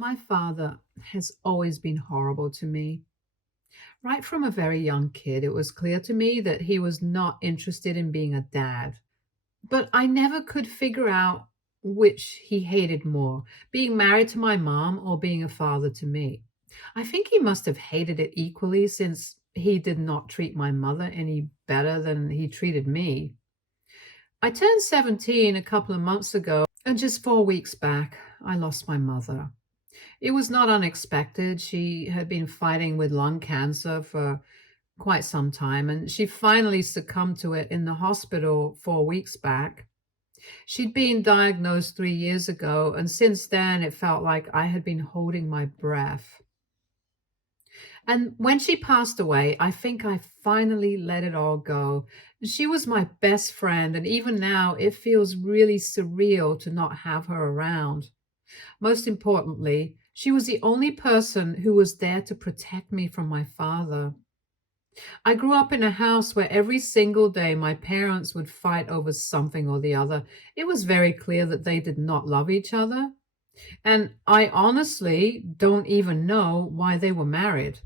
My father has always been horrible to me. Right from a very young kid, it was clear to me that he was not interested in being a dad. But I never could figure out which he hated more, being married to my mom or being a father to me. I think he must have hated it equally since he did not treat my mother any better than he treated me. I turned 17 a couple of months ago, and just 4 weeks back, I lost my mother. It was not unexpected. She had been fighting with lung cancer for quite some time, and she finally succumbed to it in the hospital 4 weeks back. She'd been diagnosed 3 years ago, and since then it felt like I had been holding my breath. And when she passed away, I think I finally let it all go. She was my best friend, and even now it feels really surreal to not have her around. Most importantly, she was the only person who was there to protect me from my father. I grew up in a house where every single day my parents would fight over something or the other. It was very clear that they did not love each other. And I honestly don't even know why they were married.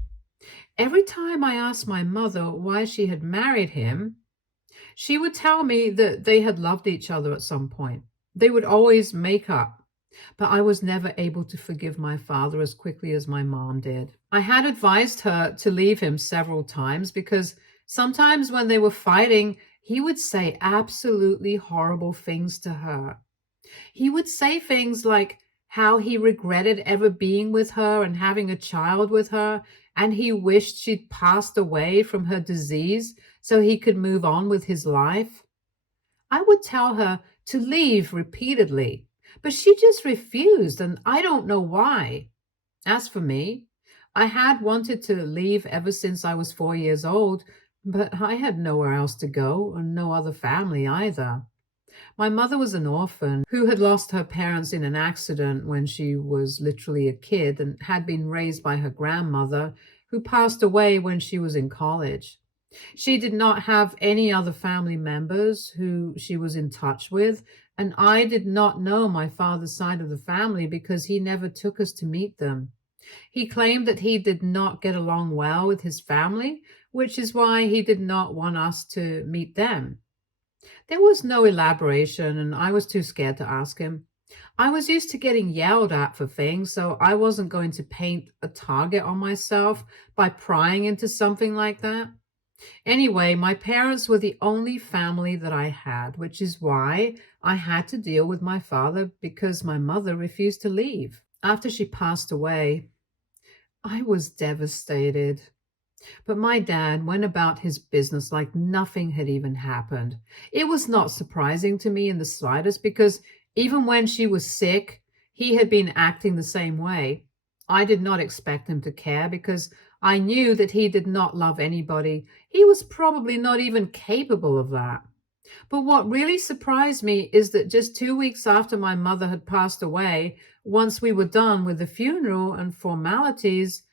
Every time I asked my mother why she had married him, she would tell me that they had loved each other at some point. They would always make up. But I was never able to forgive my father as quickly as my mom did. I had advised her to leave him several times because sometimes when they were fighting, he would say absolutely horrible things to her. He would say things like how he regretted ever being with her and having a child with her, and he wished she'd passed away from her disease so he could move on with his life. I would tell her to leave repeatedly, but she just refused, and I don't know why. As for me, I had wanted to leave ever since I was 4 years old, but I had nowhere else to go and no other family either. My mother was an orphan who had lost her parents in an accident when she was literally a kid and had been raised by her grandmother, who passed away when she was in college. She did not have any other family members who she was in touch with, and I did not know my father's side of the family because he never took us to meet them. He claimed that he did not get along well with his family, which is why he did not want us to meet them. There was no elaboration, and I was too scared to ask him. I was used to getting yelled at for things, so I wasn't going to paint a target on myself by prying into something like that. Anyway, my parents were the only family that I had, which is why I had to deal with my father because my mother refused to leave. After she passed away, I was devastated. But my dad went about his business like nothing had even happened. It was not surprising to me in the slightest because even when she was sick, he had been acting the same way. I did not expect him to care because I knew that he did not love anybody. He was probably not even capable of that. But what really surprised me is that just 2 weeks after my mother had passed away, once we were done with the funeral and formalities,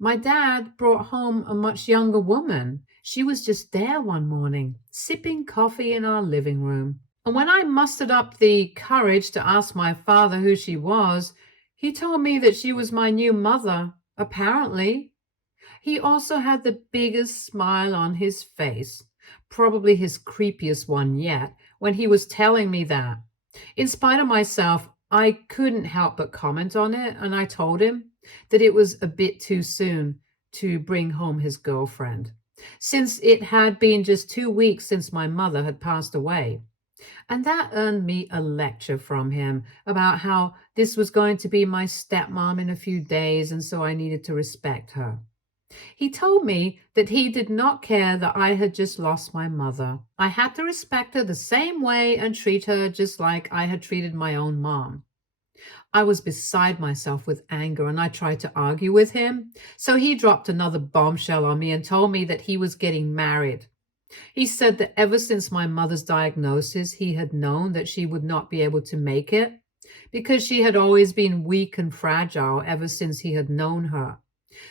my dad brought home a much younger woman. She was just there one morning, sipping coffee in our living room. And when I mustered up the courage to ask my father who she was, he told me that she was my new mother, apparently. He also had the biggest smile on his face, probably his creepiest one yet, when he was telling me that. In spite of myself, I couldn't help but comment on it, and I told him that it was a bit too soon to bring home his girlfriend, since it had been just 2 weeks since my mother had passed away. And that earned me a lecture from him about how this was going to be my stepmom in a few days, and so I needed to respect her. He told me that he did not care that I had just lost my mother. I had to respect her the same way and treat her just like I had treated my own mom. I was beside myself with anger and I tried to argue with him. So he dropped another bombshell on me and told me that he was getting married. He said that ever since my mother's diagnosis, he had known that she would not be able to make it because she had always been weak and fragile ever since he had known her.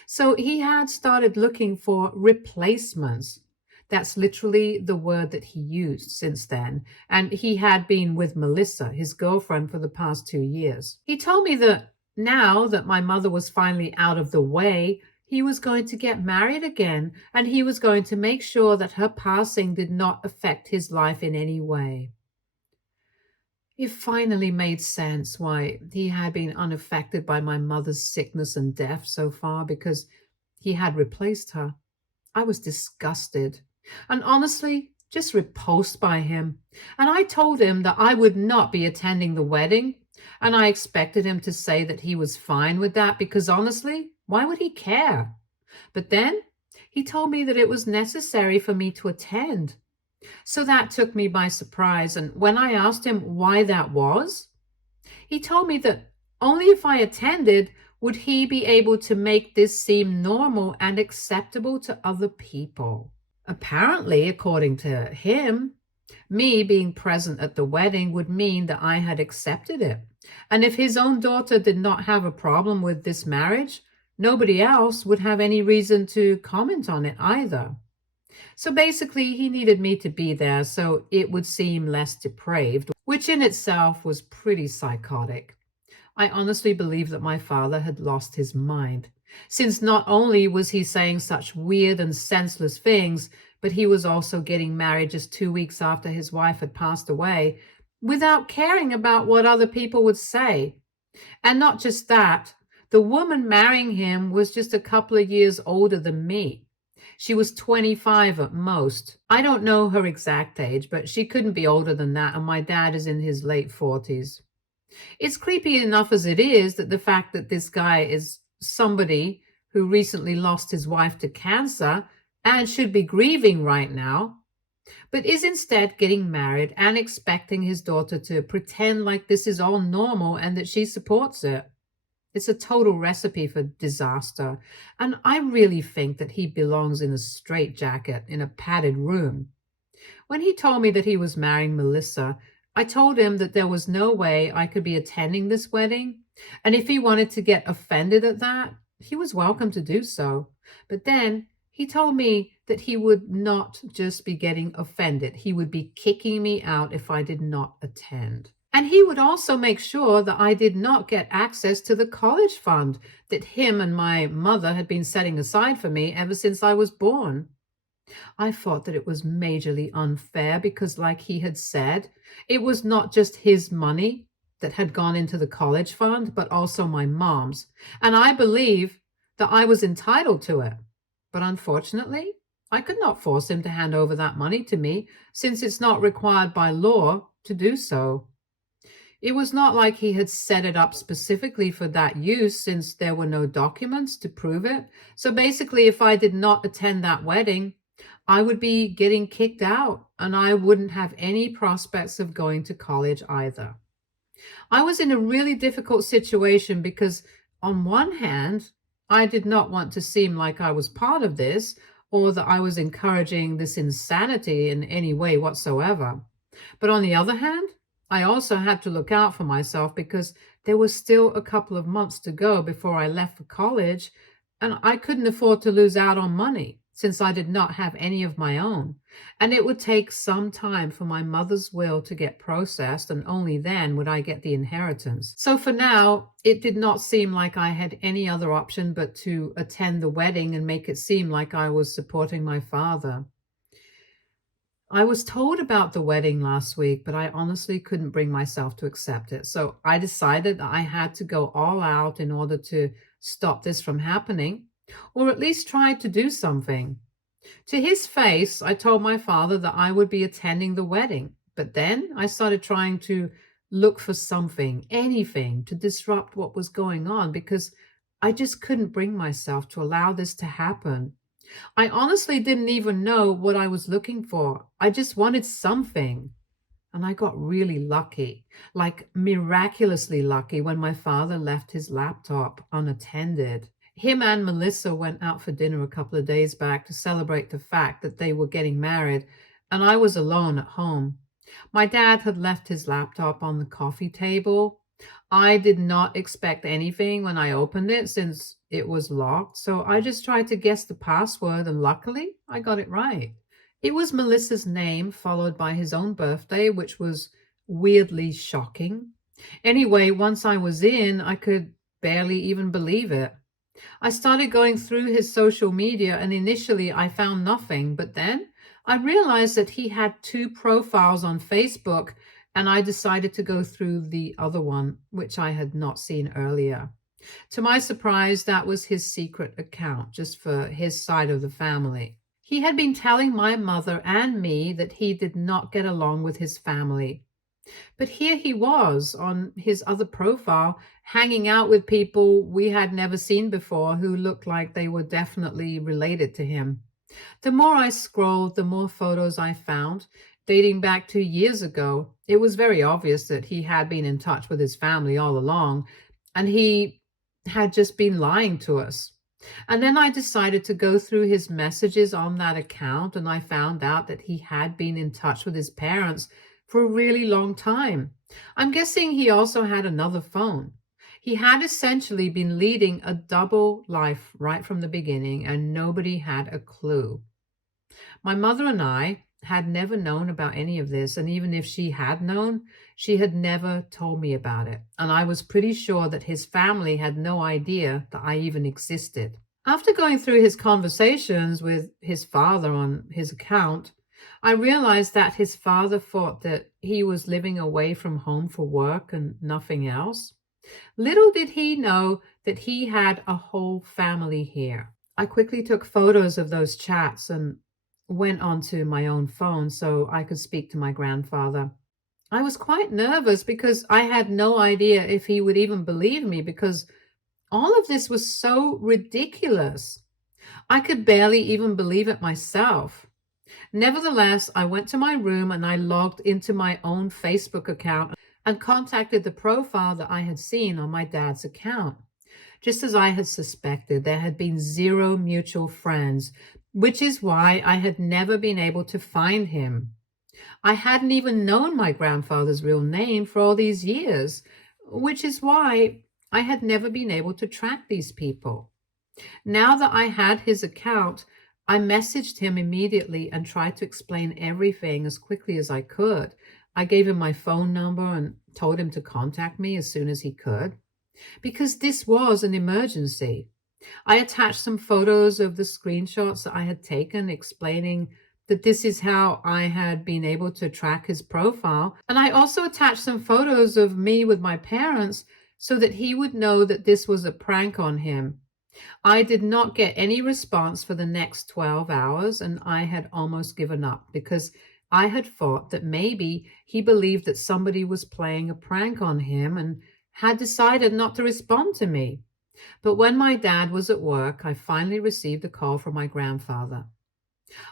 So he had started looking for replacements. That's literally the word that he used since then. And he had been with Melissa, his girlfriend, for the past 2 years. He told me that Now that my mother was finally out of the way, he was going to get married again, and he was going to make sure that her passing did not affect his life in any way. It finally made sense why he had been unaffected by my mother's sickness and death so far, because he had replaced her. I was disgusted and honestly just repulsed by him. And I told him that I would not be attending the wedding. And I expected him to say that he was fine with that because honestly, why would he care? But then he told me that it was necessary for me to attend. So that took me by surprise. And when I asked him why that was, he told me that only if I attended would he be able to make this seem normal and acceptable to other people. Apparently, according to him, me being present at the wedding would mean that I had accepted it. And if his own daughter did not have a problem with this marriage, nobody else would have any reason to comment on it either. So basically, he needed me to be there so it would seem less depraved, which in itself was pretty psychotic. I honestly believe that my father had lost his mind, since not only was he saying such weird and senseless things, but he was also getting married just 2 weeks after his wife had passed away, without caring about what other people would say. And not just that, the woman marrying him was just a couple of years older than me. She was 25 at most. I don't know her exact age, but she couldn't be older than that, and my dad is in his late 40s. It's creepy enough as it is that the fact that this guy is somebody who recently lost his wife to cancer and should be grieving right now, but is instead getting married and expecting his daughter to pretend like this is all normal and that she supports it. It's a total recipe for disaster, and I really think that he belongs in a straitjacket in a padded room. When he told me that he was marrying Melissa, I told him that there was no way I could be attending this wedding, and if he wanted to get offended at that, he was welcome to do so. But then he told me that he would not just be getting offended, he would be kicking me out if I did not attend. And he would also make sure that I did not get access to the college fund that him and my mother had been setting aside for me ever since I was born. I thought that it was majorly unfair because, like he had said, it was not just his money that had gone into the college fund, but also my mom's. And I believe that I was entitled to it. But unfortunately, I could not force him to hand over that money to me since it's not required by law to do so. It was not like he had set it up specifically for that use since there were no documents to prove it. So basically, if I did not attend that wedding, I would be getting kicked out and I wouldn't have any prospects of going to college either. I was in a really difficult situation because, on one hand, I did not want to seem like I was part of this or that I was encouraging this insanity in any way whatsoever. But on the other hand, I also had to look out for myself because there was still a couple of months to go before I left for college, and I couldn't afford to lose out on money since I did not have any of my own. And it would take some time for my mother's will to get processed, and only then would I get the inheritance. So for now, it did not seem like I had any other option but to attend the wedding and make it seem like I was supporting my father. I was told about the wedding last week, but I honestly couldn't bring myself to accept it. So I decided that I had to go all out in order to stop this from happening, or at least try to do something. To his face, I told my father that I would be attending the wedding, but then I started trying to look for something, anything, to disrupt what was going on because I just couldn't bring myself to allow this to happen. I honestly didn't even know what I was looking for. I just wanted something. And I got really lucky, like miraculously lucky, when my father left his laptop unattended. Him and Melissa went out for dinner a couple of days back to celebrate the fact that they were getting married, and I was alone at home. My dad had left his laptop on the coffee table. I did not expect anything when I opened it since it was locked, so I just tried to guess the password, and luckily I got it right. It was Melissa's name followed by his own birthday, which was weirdly shocking. Anyway, once I was in, I could barely even believe it. I started going through his social media, and initially I found nothing, but then I realized that he had two profiles on Facebook, and I decided to go through the other one, which I had not seen earlier. To my surprise, that was his secret account, just for his side of the family. He had been telling my mother and me that he did not get along with his family. But here he was on his other profile, hanging out with people we had never seen before who looked like they were definitely related to him. The more I scrolled, the more photos I found, dating back 2 years ago. It was very obvious that he had been in touch with his family all along, and he had just been lying to us. And then I decided to go through his messages on that account, and I found out that he had been in touch with his parents for a really long time. I'm guessing he also had another phone. He had essentially been leading a double life right from the beginning, and nobody had a clue. My mother and I had never known about any of this, and even if she had known, she had never told me about it. And I was pretty sure that his family had no idea that I even existed. After going through his conversations with his father on his account, I realized that his father thought that he was living away from home for work and nothing else. Little did he know that he had a whole family here. I quickly took photos of those chats and went onto my own phone so I could speak to my grandfather. I was quite nervous because I had no idea if he would even believe me because all of this was so ridiculous. I could barely even believe it myself. Nevertheless, I went to my room and I logged into my own Facebook account and contacted the profile that I had seen on my dad's account. Just as I had suspected, there had been zero mutual friends, which is why I had never been able to find him. I hadn't even known my grandfather's real name for all these years, which is why I had never been able to track these people. Now that I had his account, I messaged him immediately and tried to explain everything as quickly as I could. I gave him my phone number and told him to contact me as soon as he could, because this was an emergency. I attached some photos of the screenshots that I had taken explaining that this is how I had been able to track his profile. And I also attached some photos of me with my parents so that he would know that this was a prank on him. I did not get any response for the next 12 hours, and I had almost given up because I had thought that maybe he believed that somebody was playing a prank on him and had decided not to respond to me. But when my dad was at work, I finally received a call from my grandfather.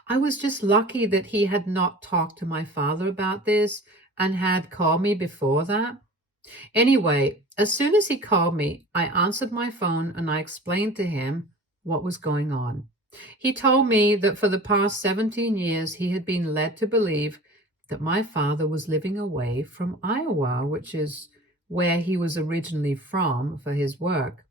I was just lucky that he had not talked to my father about this and had called me before that. Anyway, as soon as he called me, I answered my phone and I explained to him what was going on. He told me that for the past 17 years he had been led to believe that my father was living away from Iowa, which is where he was originally from, for his work.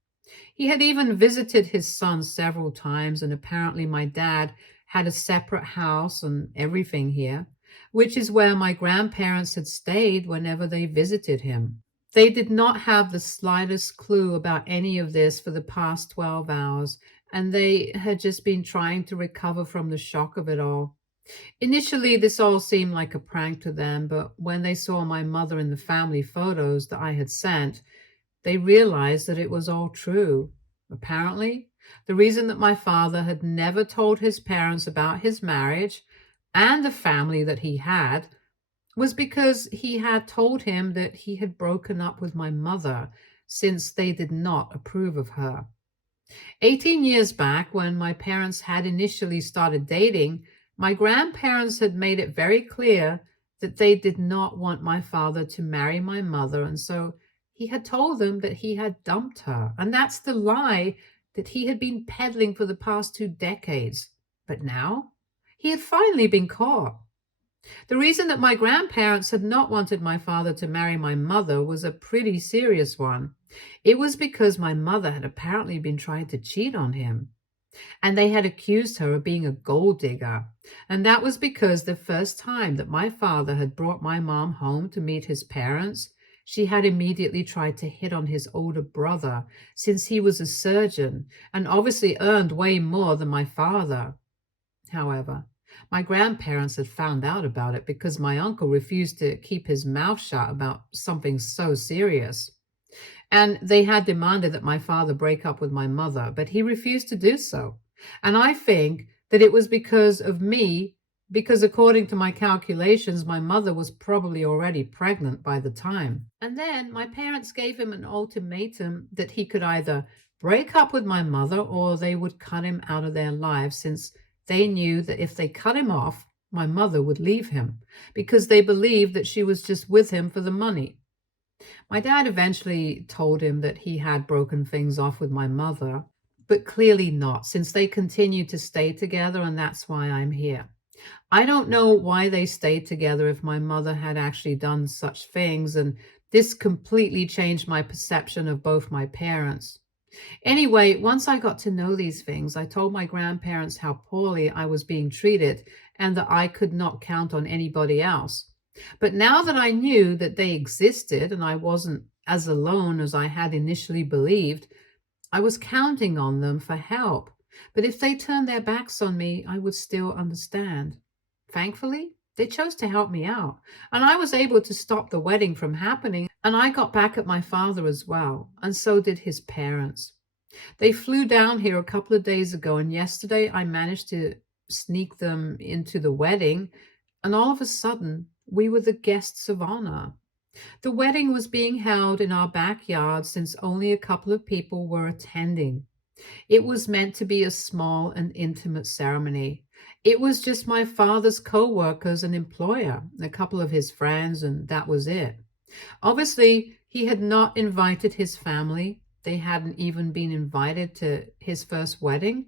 He had even visited his son several times, and apparently my dad had a separate house and everything here, which is where my grandparents had stayed whenever they visited him. They did not have the slightest clue about any of this for the past 12 hours, and they had just been trying to recover from the shock of it all. Initially, this all seemed like a prank to them, but when they saw my mother in the family photos that I had sent, they realized that it was all true. Apparently, the reason that my father had never told his parents about his marriage and the family that he had was because he had told him that he had broken up with my mother since they did not approve of her. 18 years back, when my parents had initially started dating, my grandparents had made it very clear that they did not want my father to marry my mother, and so he had told them that he had dumped her. And that's the lie that he had been peddling for the past 2 decades. But now he had finally been caught. The reason that my grandparents had not wanted my father to marry my mother was a pretty serious one. It was because my mother had apparently been trying to cheat on him, and they had accused her of being a gold digger. And that was because the first time that my father had brought my mom home to meet his parents, She had immediately tried to hit on his older brother since he was a surgeon and obviously earned way more than my father. However, my grandparents had found out about it because my uncle refused to keep his mouth shut about something so serious. And they had demanded that my father break up with my mother, but he refused to do so. And I think that it was because of me, because according to my calculations, my mother was probably already pregnant by the time. And then my parents gave him an ultimatum that he could either break up with my mother or they would cut him out of their lives, since they knew that if they cut him off, my mother would leave him because they believed that she was just with him for the money. My dad eventually told him that he had broken things off with my mother, but clearly not, since they continued to stay together, and that's why I'm here. I don't know why they stayed together if my mother had actually done such things, and this completely changed my perception of both my parents. Anyway, once I got to know these things, I told my grandparents how poorly I was being treated and that I could not count on anybody else. But now that I knew that they existed and I wasn't as alone as I had initially believed, I was counting on them for help. But if they turned their backs on me, I would still understand. Thankfully, they chose to help me out, and I was able to stop the wedding from happening, and I got back at my father as well, and so did his parents. They flew down here a couple of days ago, and yesterday I managed to sneak them into the wedding, and all of a sudden, we were the guests of honor. The wedding was being held in our backyard since only a couple of people were attending. It was meant to be a small and intimate ceremony. It was just my father's co-workers and employer, a couple of his friends, and that was it. Obviously, he had not invited his family. They hadn't even been invited to his first wedding,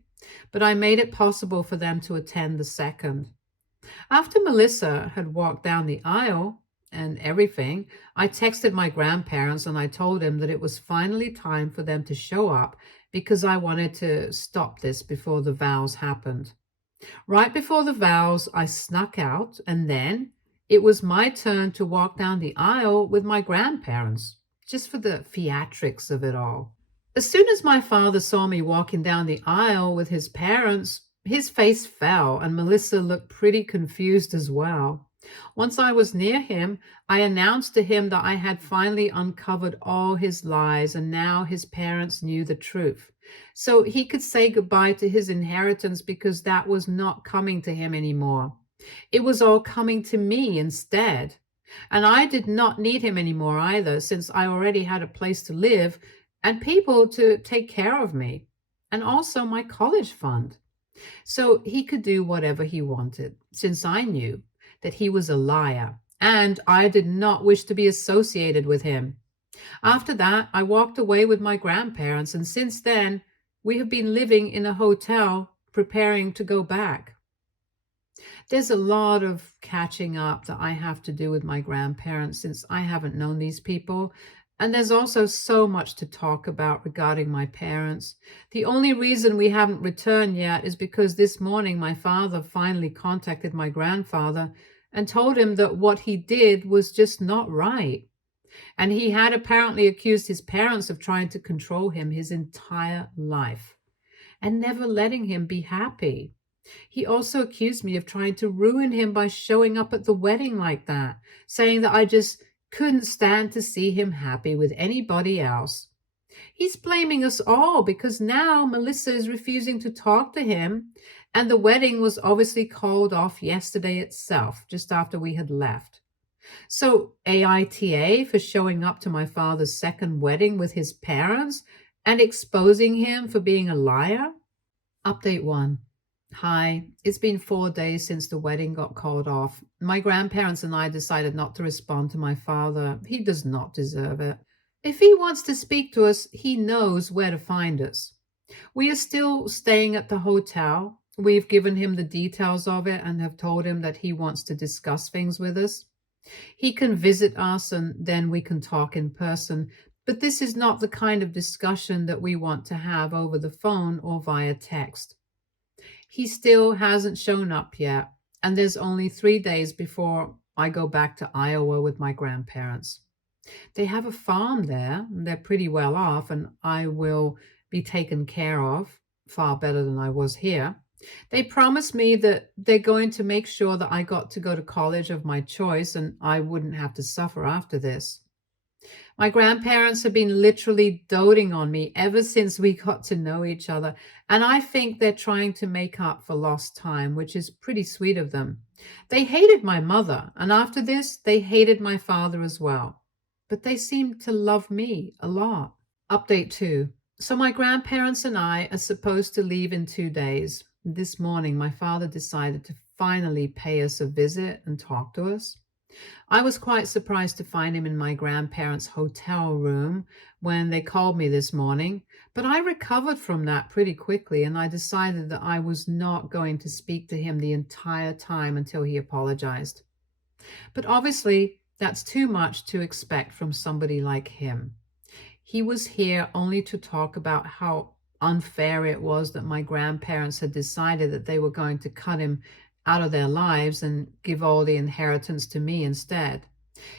but I made it possible for them to attend the second. After Melissa had walked down the aisle and everything, I texted my grandparents and I told them that it was finally time for them to show up because I wanted to stop this before the vows happened. Right before the vows, I snuck out, and then it was my turn to walk down the aisle with my grandparents, just for the theatrics of it all. As soon as my father saw me walking down the aisle with his parents, his face fell, and Melissa looked pretty confused as well. Once I was near him, I announced to him that I had finally uncovered all his lies, and now his parents knew the truth. So he could say goodbye to his inheritance because that was not coming to him anymore. It was all coming to me instead. And I did not need him anymore either, since I already had a place to live and people to take care of me, and also my college fund. So he could do whatever he wanted, since I knew that he was a liar and I did not wish to be associated with him. After that, I walked away with my grandparents, and since then, we have been living in a hotel preparing to go back. There's a lot of catching up that I have to do with my grandparents since I haven't known these people. And there's also so much to talk about regarding my parents. The only reason we haven't returned yet is because this morning my father finally contacted my grandfather and told him that what he did was just not right. And he had apparently accused his parents of trying to control him his entire life and never letting him be happy. He also accused me of trying to ruin him by showing up at the wedding like that, saying that I just couldn't stand to see him happy with anybody else. He's blaming us all because now Melissa is refusing to talk to him, and the wedding was obviously called off yesterday itself, just after we had left. So, AITA for showing up to my father's second wedding with his parents and exposing him for being a liar? Update 1. Hi, it's been 4 days since the wedding got called off. My grandparents and I decided not to respond to my father. He does not deserve it. If he wants to speak to us, he knows where to find us. We are still staying at the hotel. We've given him the details of it and have told him that he wants to discuss things with us. He can visit us and then we can talk in person, but this is not the kind of discussion that we want to have over the phone or via text. He still hasn't shown up yet, and there's only 3 days before I go back to Iowa with my grandparents. They have a farm there, and they're pretty well off, and I will be taken care of far better than I was here. They promised me that they're going to make sure that I got to go to college of my choice and I wouldn't have to suffer after this. My grandparents have been literally doting on me ever since we got to know each other, and I think they're trying to make up for lost time, which is pretty sweet of them. They hated my mother, and after this, they hated my father as well. But they seem to love me a lot. Update 2. So, my grandparents and I are supposed to leave in 2 days. This morning, my father decided to finally pay us a visit and talk to us. I was quite surprised to find him in my grandparents' hotel room when they called me this morning, but I recovered from that pretty quickly and I decided that I was not going to speak to him the entire time until he apologized. But obviously, that's too much to expect from somebody like him. He was here only to talk about how unfair it was that my grandparents had decided that they were going to cut him out of their lives and give all the inheritance to me instead.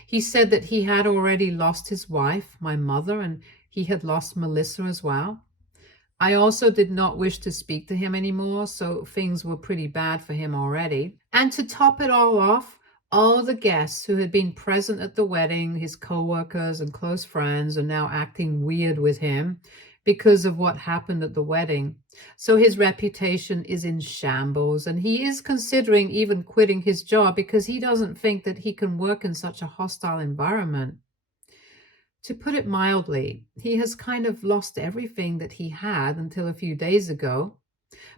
He said that he had already lost his wife, my mother, and he had lost Melissa as well. I also did not wish to speak to him anymore, so things were pretty bad for him already. And to top it all off, all the guests who had been present at the wedding, his co-workers and close friends, are now acting weird with him because of what happened at the wedding. So his reputation is in shambles, and he is considering even quitting his job because he doesn't think that he can work in such a hostile environment. To put it mildly, he has kind of lost everything that he had until a few days ago.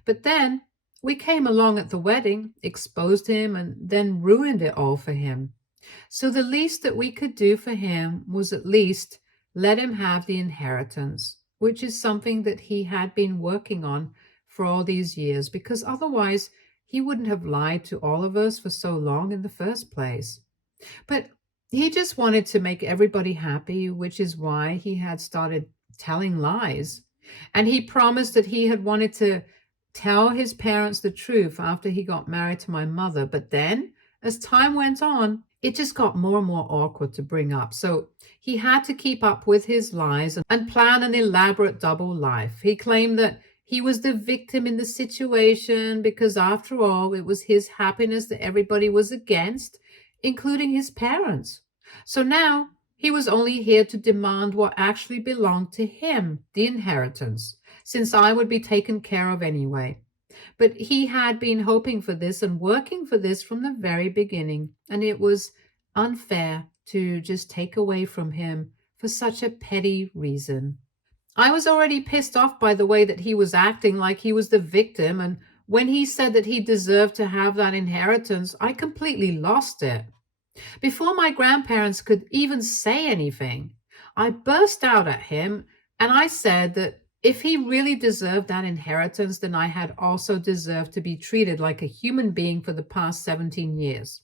But then we came along at the wedding, exposed him, and then ruined it all for him. So the least that we could do for him was at least let him have the inheritance, which is something that he had been working on for all these years, because otherwise he wouldn't have lied to all of us for so long in the first place. But he just wanted to make everybody happy, which is why he had started telling lies. And he promised that he had wanted to tell his parents the truth after he got married to my mother. But then, as time went on, it just got more and more awkward to bring up. So he had to keep up with his lies and plan an elaborate double life. He claimed that he was the victim in the situation because, after all, it was his happiness that everybody was against, including his parents. So now he was only here to demand what actually belonged to him, the inheritance, since I would be taken care of anyway. But he had been hoping for this and working for this from the very beginning, and it was unfair to just take away from him for such a petty reason. I was already pissed off by the way that he was acting like he was the victim, and when he said that he deserved to have that inheritance, I completely lost it. Before my grandparents could even say anything, I burst out at him and I said that if he really deserved that inheritance, then I had also deserved to be treated like a human being for the past 17 years.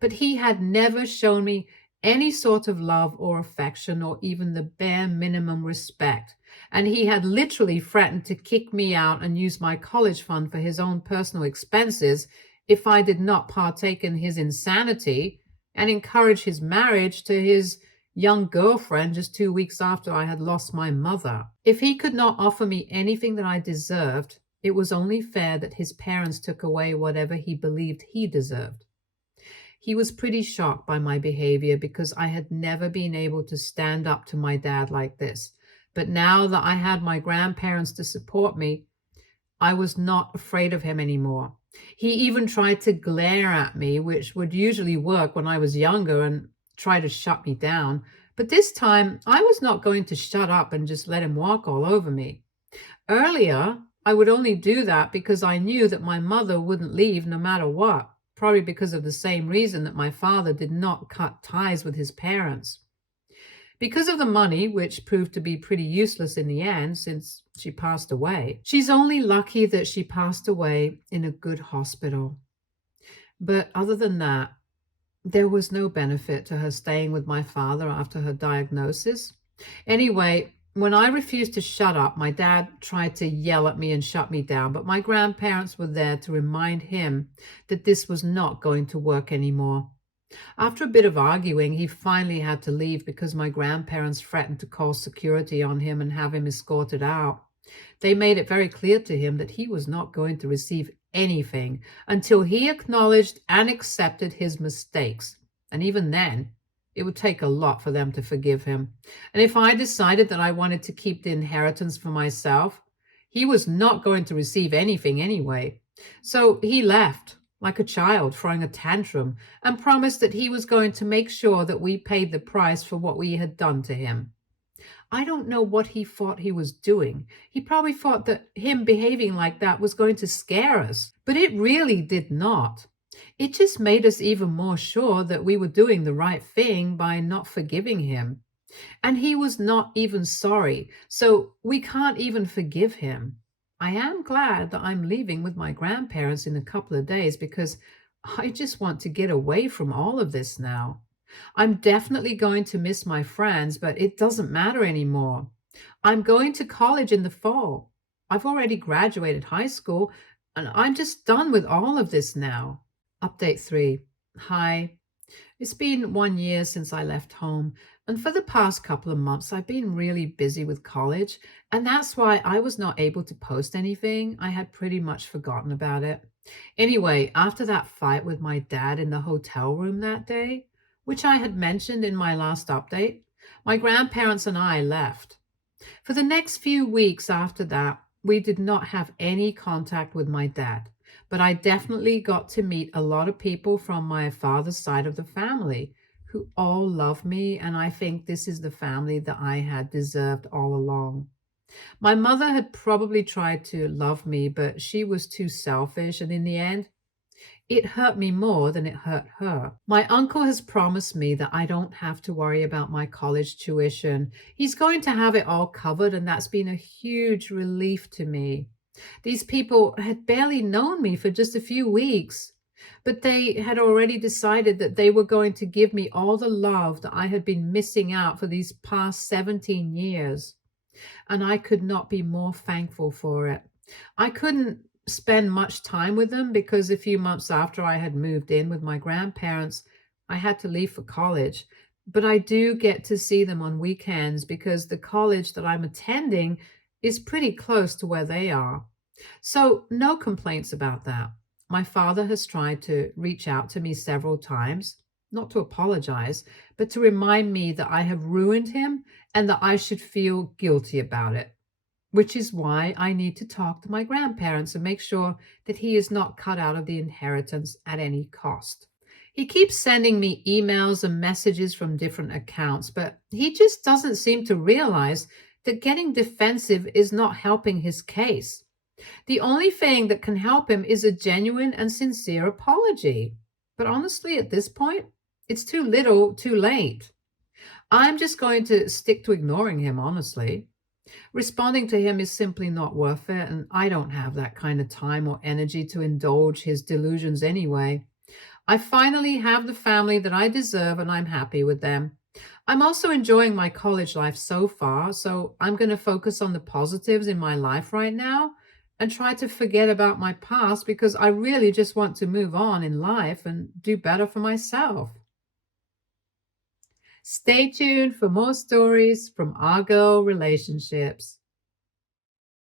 But he had never shown me any sort of love or affection or even the bare minimum respect. And he had literally threatened to kick me out and use my college fund for his own personal expenses if I did not partake in his insanity and encourage his marriage to his young girlfriend just 2 weeks after I had lost my mother. If he could not offer me anything that I deserved, it was only fair that his parents took away whatever he believed he deserved. He was pretty shocked by my behavior because I had never been able to stand up to my dad like this. But now that I had my grandparents to support me, I was not afraid of him anymore. He even tried to glare at me, which would usually work when I was younger, and try to shut me down. But this time, I was not going to shut up and just let him walk all over me. Earlier, I would only do that because I knew that my mother wouldn't leave no matter what, probably because of the same reason that my father did not cut ties with his parents. Because of the money, which proved to be pretty useless in the end since she passed away, she's only lucky that she passed away in a good hospital. But other than that, there was no benefit to her staying with my father after her diagnosis. Anyway, when I refused to shut up, my dad tried to yell at me and shut me down, but my grandparents were there to remind him that this was not going to work anymore. After a bit of arguing, he finally had to leave because my grandparents threatened to call security on him and have him escorted out. They made it very clear to him that he was not going to receive anything until he acknowledged and accepted his mistakes. And even then, it would take a lot for them to forgive him. And if I decided that I wanted to keep the inheritance for myself, he was not going to receive anything anyway. So he left, like a child throwing a tantrum, and promised that he was going to make sure that we paid the price for what we had done to him. I don't know what he thought he was doing. He probably thought that him behaving like that was going to scare us, but it really did not. It just made us even more sure that we were doing the right thing by not forgiving him. And he was not even sorry, so we can't even forgive him. I am glad that I'm leaving with my grandparents in a couple of days because I just want to get away from all of this now. I'm definitely going to miss my friends, but it doesn't matter anymore. I'm going to college in the fall. I've already graduated high school, and I'm just done with all of this now. Update 3. Hi. It's been 1 year since I left home, and for the past couple of months, I've been really busy with college, and that's why I was not able to post anything. I had pretty much forgotten about it. Anyway, after that fight with my dad in the hotel room that day, which I had mentioned in my last update, my grandparents and I left. For the next few weeks after that, we did not have any contact with my dad, but I definitely got to meet a lot of people from my father's side of the family who all love me, and I think this is the family that I had deserved all along. My mother had probably tried to love me, but she was too selfish, and in the end, it hurt me more than it hurt her. My uncle has promised me that I don't have to worry about my college tuition. He's going to have it all covered, and that's been a huge relief to me. These people had barely known me for just a few weeks, but they had already decided that they were going to give me all the love that I had been missing out for these past 17 years. And I could not be more thankful for it. I couldn't spend much time with them because a few months after I had moved in with my grandparents, I had to leave for college. But I do get to see them on weekends because the college that I'm attending is pretty close to where they are. So, no complaints about that. My father has tried to reach out to me several times, not to apologize, but to remind me that I have ruined him and that I should feel guilty about it, which is why I need to talk to my grandparents and make sure that he is not cut out of the inheritance at any cost. He keeps sending me emails and messages from different accounts, but he just doesn't seem to realize that getting defensive is not helping his case. The only thing that can help him is a genuine and sincere apology. But honestly, at this point, it's too little, too late. I'm just going to stick to ignoring him, honestly. Responding to him is simply not worth it, and I don't have that kind of time or energy to indulge his delusions anyway. I finally have the family that I deserve, and I'm happy with them. I'm also enjoying my college life so far, so I'm going to focus on the positives in my life right now and try to forget about my past because I really just want to move on in life and do better for myself. Stay tuned for more stories from our girl relationships.